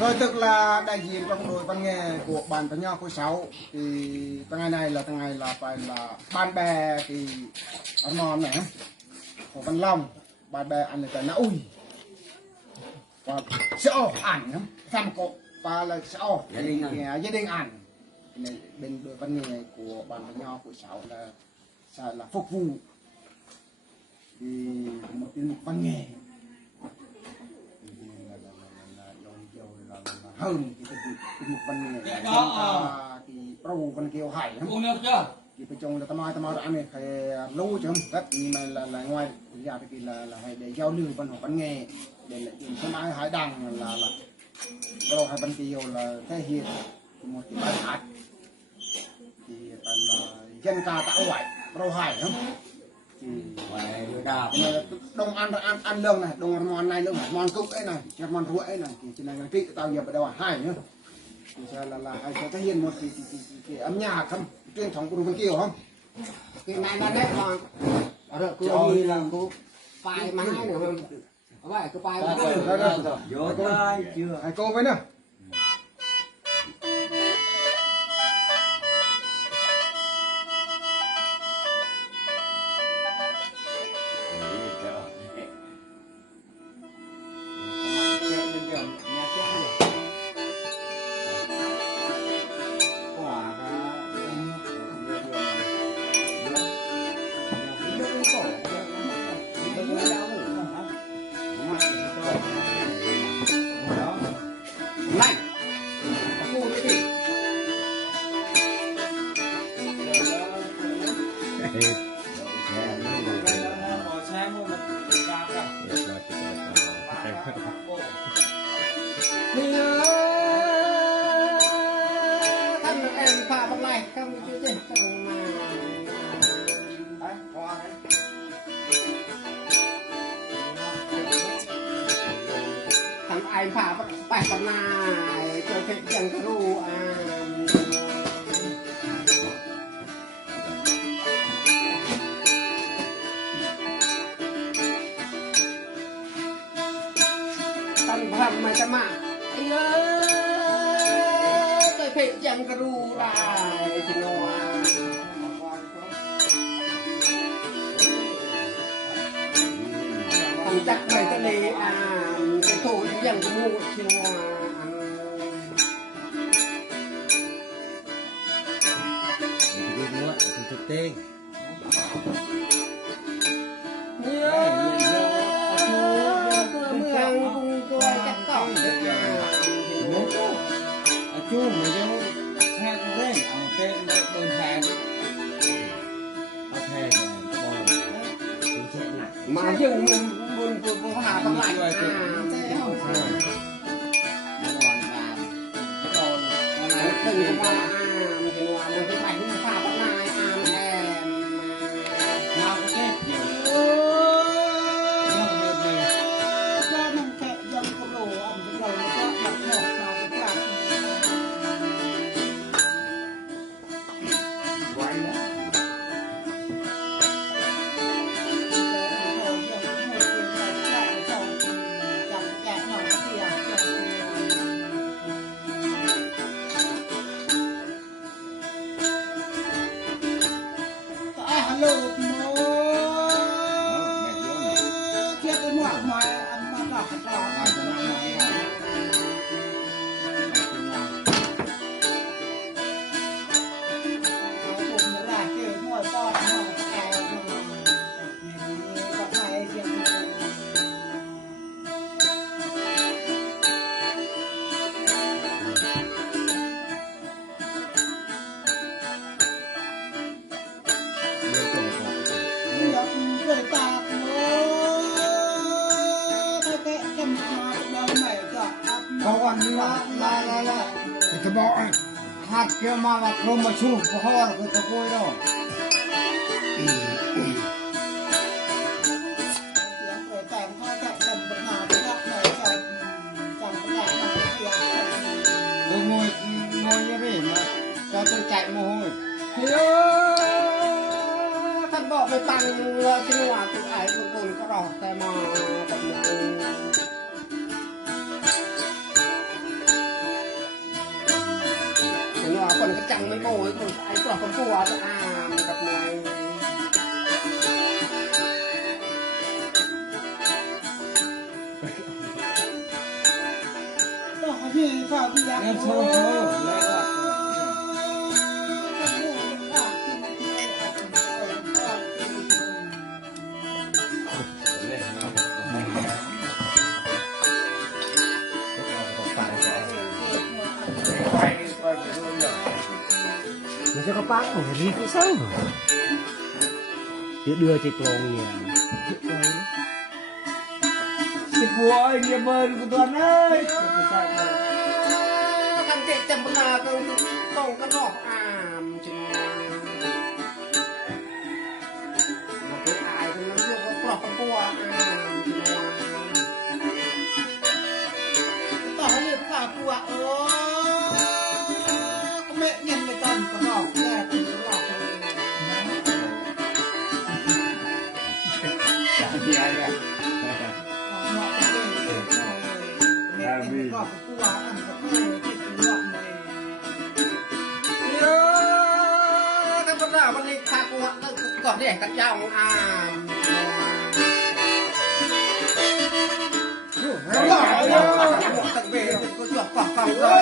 Rồi tức là đại diện trong đội văn nghệ của ban Tân Nho khối 6 thì ngày này là ngày là phải là bạn bè thì ăn ngon này của Văn Long bạn bè ăn cái nấu và sẽ ảnh tham cộ và là sẽ gia đình ảnh bên đội văn nghệ của ban Tân Nho khối 6 là phục vụ thì một tiết mục văn nghệ hơn cái mục văn nghệ thì pro văn kiều hải lắm uống nước chưa thì phải trông là tao nói anh này phải lâu chứ rất nhưng mà là ngoài ra thì là để giao lưu văn hóa văn nghệ để lại chuyện sớm ai hải đăng là pro hải văn kiều là thể hiện một cái bài hát thì là dân ca tạo ngoại pro hải lắm thì đông ăn lương này đông món này lương món cúc ấy này món ruộng ấy này thì trên này kỹ tao giờ bắt đầu hai nhá thì là hay sẽ thể hiện một cái âm nhạc không truyền thống của Văn Kiều không cái này là đấy mà ở đây cô đi là cô bài mà hai nữa không phải cô bài hai cô với nữa ai phá bài con này chơi cái chẳng có ru tăng phẩm mà chăm à chơi cái chẳng có ru lại thì nó tăng chắc bài cái này cái thủ chẳng có mua thì nó thực tế chú mà cho xe cũng đấy tên đơn hàng mà dừng muốn hạ tao lại từng qua mình cái bánh pha bắt này nào có thế cái bọ hạt kia mà không mà chụp ho là cái tao coi đâu ngồi như thế mà cho tôi chạy mồ hôi thì thằng bỏ về tăng sinh hoạt tụi ấy tụi tôi có đỏแต่mà จังไม่โง่คนไอ้ตัวคนตัวกับนาย em thô thô lại gọi Nó sẽ có bác của đi cũng sao rồi. Chứ đưa chị lông nhỉ. Chị bùa ơi, nghiệp ơn của Tuấn ơi. กันเจ็บจำปนาก็ต้องกันหรอกจริงมันเป็นอายกันแล้วก็ปลอกกันตัวจริงต่อให้เรียกฝากตัวก็ไม่เงินไม่ต้องก็หลอกแค่คุณหลอกคนอื่น Chả gì ai cả. หลอกคนอื่นไม่ต้องก็ตัวอันก็ไม่ติดหลอกเลยถ้าเป็นเราวันนี้พากูก่อนที่จะเจ้าของตั้งเบรก็จบก่อนฟังเลย